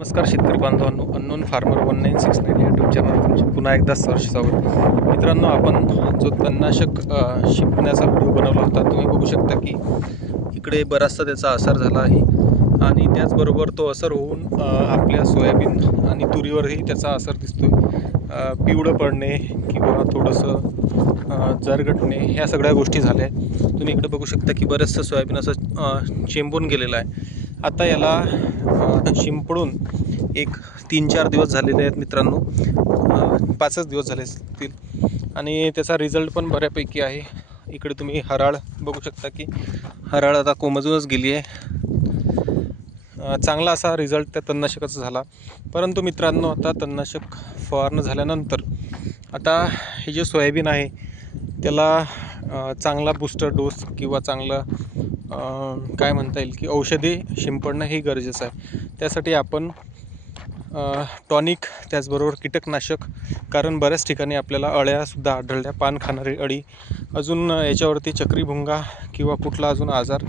नमस्कार शेतकरी बांधवांनो, अननोन फार्मर 1969 यूट्यूब चॅनल तुमचे पुन्हा एकदा सहर्ष स्वागत. मित्रांनो, आपण जो तणनाशक शिंपण्याचा व्हिडिओ बनवला होता, तुम्ही बघू शकता की इकडे बराचसा त्याचा असर झाला आहे आणि त्याचबरोबर तो असर होऊन आपल्या सोयाबीन आणि तुरीवरही त्याचा असर दिसतोय. पिवळं पडणे किंवा थोडंसं जरगटणे ह्या सगळ्या गोष्टी झाल्या. तुम्ही इकडे बघू शकता की बरंचसं सोयाबीन असं चेंबून गेलेलं आहे. आता याला शिंपडून एक 3-4 दिवस झालेले आहेत मित्रांनो, 5च दिवस झाले असतील आणि त्याचा रिझल्ट पण बऱ्यापैकी आहे. इकडे तुम्ही हराळ बघू शकता की हराळ आता कोमजूनच गेली आहे. चांगला असा रिझल्ट त्या तणनाशकाचा झाला. परंतु मित्रांनो, आता तणनाशक फवारणं झाल्यानंतर आता हे जे सोयाबीन आहे त्याला चांगला बूस्टर डोस किंवा चांगला काय म्हणता येईल की औषधी शिंपडणं हे गरजेचं आहे. त्यासाठी आपण टॉनिक, त्याचबरोबर कीटकनाशक, कारण बऱ्याच ठिकाणी आपल्याला अळ्यासुद्धा आढळल्या, पान खाणारी अळी, अजून याच्यावरती चक्रीभुंगा किंवा कुठला अजून आजार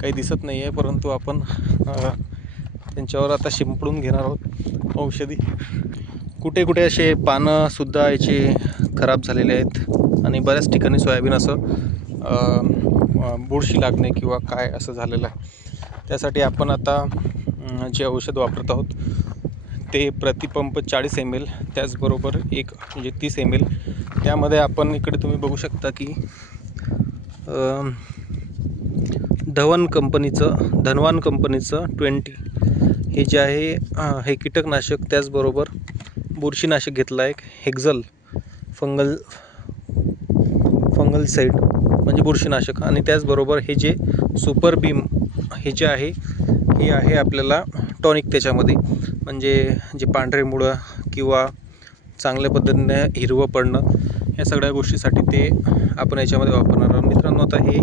काही दिसत नाही आहे, परंतु आपण त्यांच्यावर आता शिंपडून घेणार आहोत औषधी. कुठे कुठे असे पानंसुद्धा याचे खराब झालेले आहेत आणि बऱ्याच ठिकाणी सोयाबीन असं बुरशी लागणे किंवा काय असं झालेलं आहे. त्यासाठी आपण आता जे औषध वापरत आहोत ते प्रतिपंप 40 ml, त्याचबरोबर एक म्हणजे 30 ml. त्यामध्ये आपण इकडे तुम्ही बघू शकता की धन्वान कंपनीचं 20 हे जे आहे हे कीटकनाशक, त्याचबरोबर बुरशीनाशक घेतलं आहे, हेक्झल फंगल साईड म्हणजे बुरशीनाशक, आणि त्याचबरोबर हे जे सुपर बीम हे जे आहे हे आहे आपल्याला टॉनिक. त्याच्यामध्ये म्हणजे जे पांढरे मुळं किंवा चांगल्या पद्धतीने हिरवं पडणं या सगळ्या गोष्टीसाठी ते आपण याच्यामध्ये वापरणार आहोत. मित्रांनो, आता हे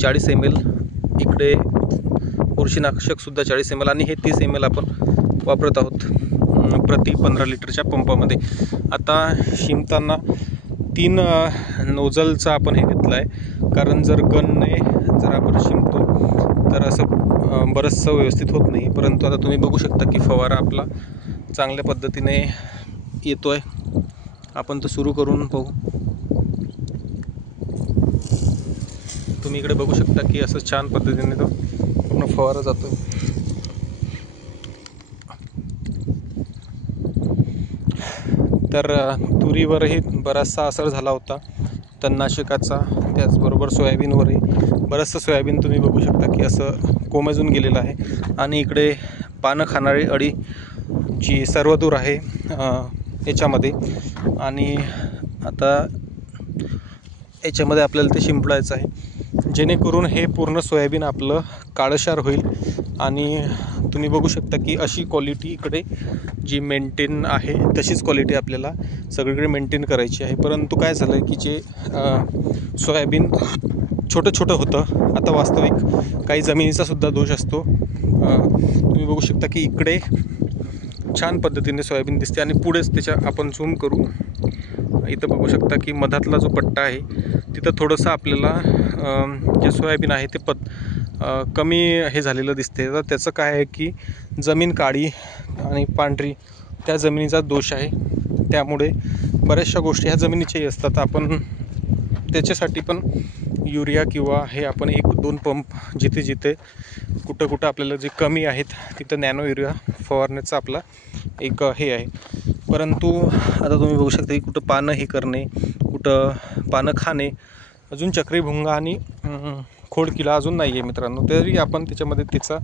40 ml, इकडे बुरशीनाशकसुद्धा 40 ml आणि हे 30 ml आपण वापरत आहोत प्रति 15 लिटरच्या पंपामध्ये. आता शिंपताना 3 नोझलचा आपण हे घेतलं आहे, कारण जर गनने जर आपण शिंपतो तर असं बरंचसं व्यवस्थित होत नाही. परंतु आता तुम्ही बघू शकता की फवारा आपला चांगल्या पद्धतीने येतो आहे. आपण तो सुरू करून पाहू. तुम्ही इकडे बघू शकता की असं छान पद्धतीने तो पूर्ण फवारा जातो. तर तुरीवरही बराचसा असर झाला होता तणनाशकाचा, त्याचबरोबर सोयाबीनवरही बरंचसं सोयाबीन तुम्ही बघू शकता की असं कोमेजून गेलेलं आहे. आणि इकडे पानं खाणारी अळी जी सर्वदूर आहे याच्यामध्ये, आणि आता याच्यामध्ये आपल्याला ते शिंपडायचं आहे जेणेकरून हे पूर्ण सोयाबीन आपलं काळशार होईल. आणि तुम्ही बघू शकता की अशी क्वालिटी इकडे जी मेंटेन आहे तशीच क्वालिटी आपल्याला सगळीकडे मेंटेन करायची आहे. परंतु काय झालं आहे की जे सोयाबीन छोटं होतं, आता वास्तविक काही जमिनीचासुद्धा दोष असतो. तुम्ही बघू शकता की इकडे छान पद्धतीने सोयाबीन दिसते आणि पुढेच त्याच्या आपण झूम करू, इथं बघू शकता की मधातला जो पट्टा आहे तिथं थोडंसं आपल्याला जे सोयाबीन आहे ते कमी हे झालेलं दिसते. तर त्याचं काय आहे की जमीन काळी आणि पांढरी त्या जमिनीचा दोष आहे. त्यामुळे बऱ्याचशा गोष्टी ह्या जमिनीच्याही असतात. आपण त्याच्यासाठी पण युरिया किंवा हे आपण 1-2 पंप जिथे कुठं आपल्याला जे कमी आहेत तिथं नॅनो युरिया फवारण्याचा आपला एक हे आहे. परंतु आता तुम्ही बघू शकता की कुठं पानं हे करणे, कुठं पानं खाणे, अजून चक्रीभुंगा आणि खोडकिला अजून नाही आहे मित्रांनो, तरी आपण त्याच्यामध्ये त्याचा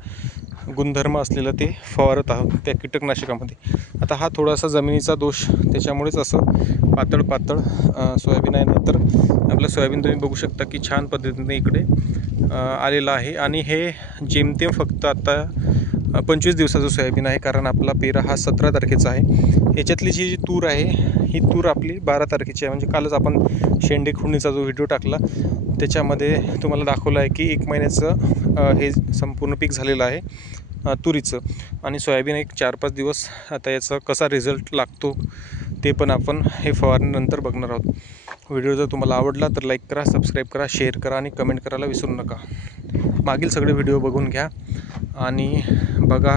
गुणधर्म असलेलं ते फवारत आहोत त्या कीटकनाशकामध्ये. आता हा थोडासा जमिनीचा दोष, त्याच्यामुळेच असं पातळ सोयाबीन आहे. नंतर आपलं सोयाबीन तुम्ही बघू शकता की छान पद्धतीने इकडे आलेलं आहे. आणि हे जेमतेम फक्त आता 25 दिवसाचं सोयाबीन आहे, कारण आपला पेरा हा 17 तारखेचा आहे. याच्यातली जी तूर आहे ही तूर आपली 12 तारखेची आहे. म्हणजे कालच आपण शेंडे खुडणीचा जो व्हिडिओ टाकला त्याच्यामध्ये तुम्हाला दाखवलं आहे की 1 महिन्याचं हे संपूर्ण पीक झालेलं आहे तुरीचं. आणि सोयाबीन एक 4-5 दिवस. आता याचा कसा रिझल्ट लागतो ते पण आपण हे फवारणीनंतर बघणार आहोत. व्हिडिओ जर तुम्हाला आवडला तर लाईक करा, सबस्क्राईब करा, शेअर करा आणि कमेंट करायला विसरू नका. मागील सगळे व्हिडिओ बघून घ्या आणि बघा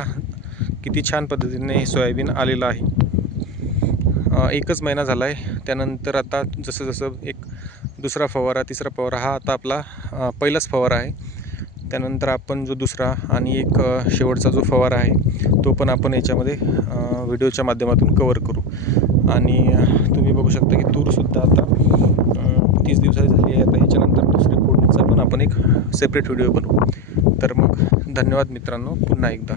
किती छान पद्धतीने हे सोयाबीन आलेलं आहे. एकच महिना झाला आहे. त्यानंतर आता जसं जसं एक दुसरा फवारा, तिसरा फवारा, हा आता आपला पहिलाच फवारा आहे. त्यानंतर आपण जो दुसरा आणि एक शेवटचा जो फवारा आहे तो पण आपण याच्यामध्ये व्हिडिओच्या माध्यमातून कवर करू. आणि तुम्ही बघू शकता की तूरसुद्धा आता 30 दिवसाची झाली आहे. आता ह्याच्यानंतर दुसरी फोडणीचा पण आपण एक सेपरेट व्हिडिओ बनवू. तर मग धन्यवाद मित्रांनो, पुन्हा एकदा.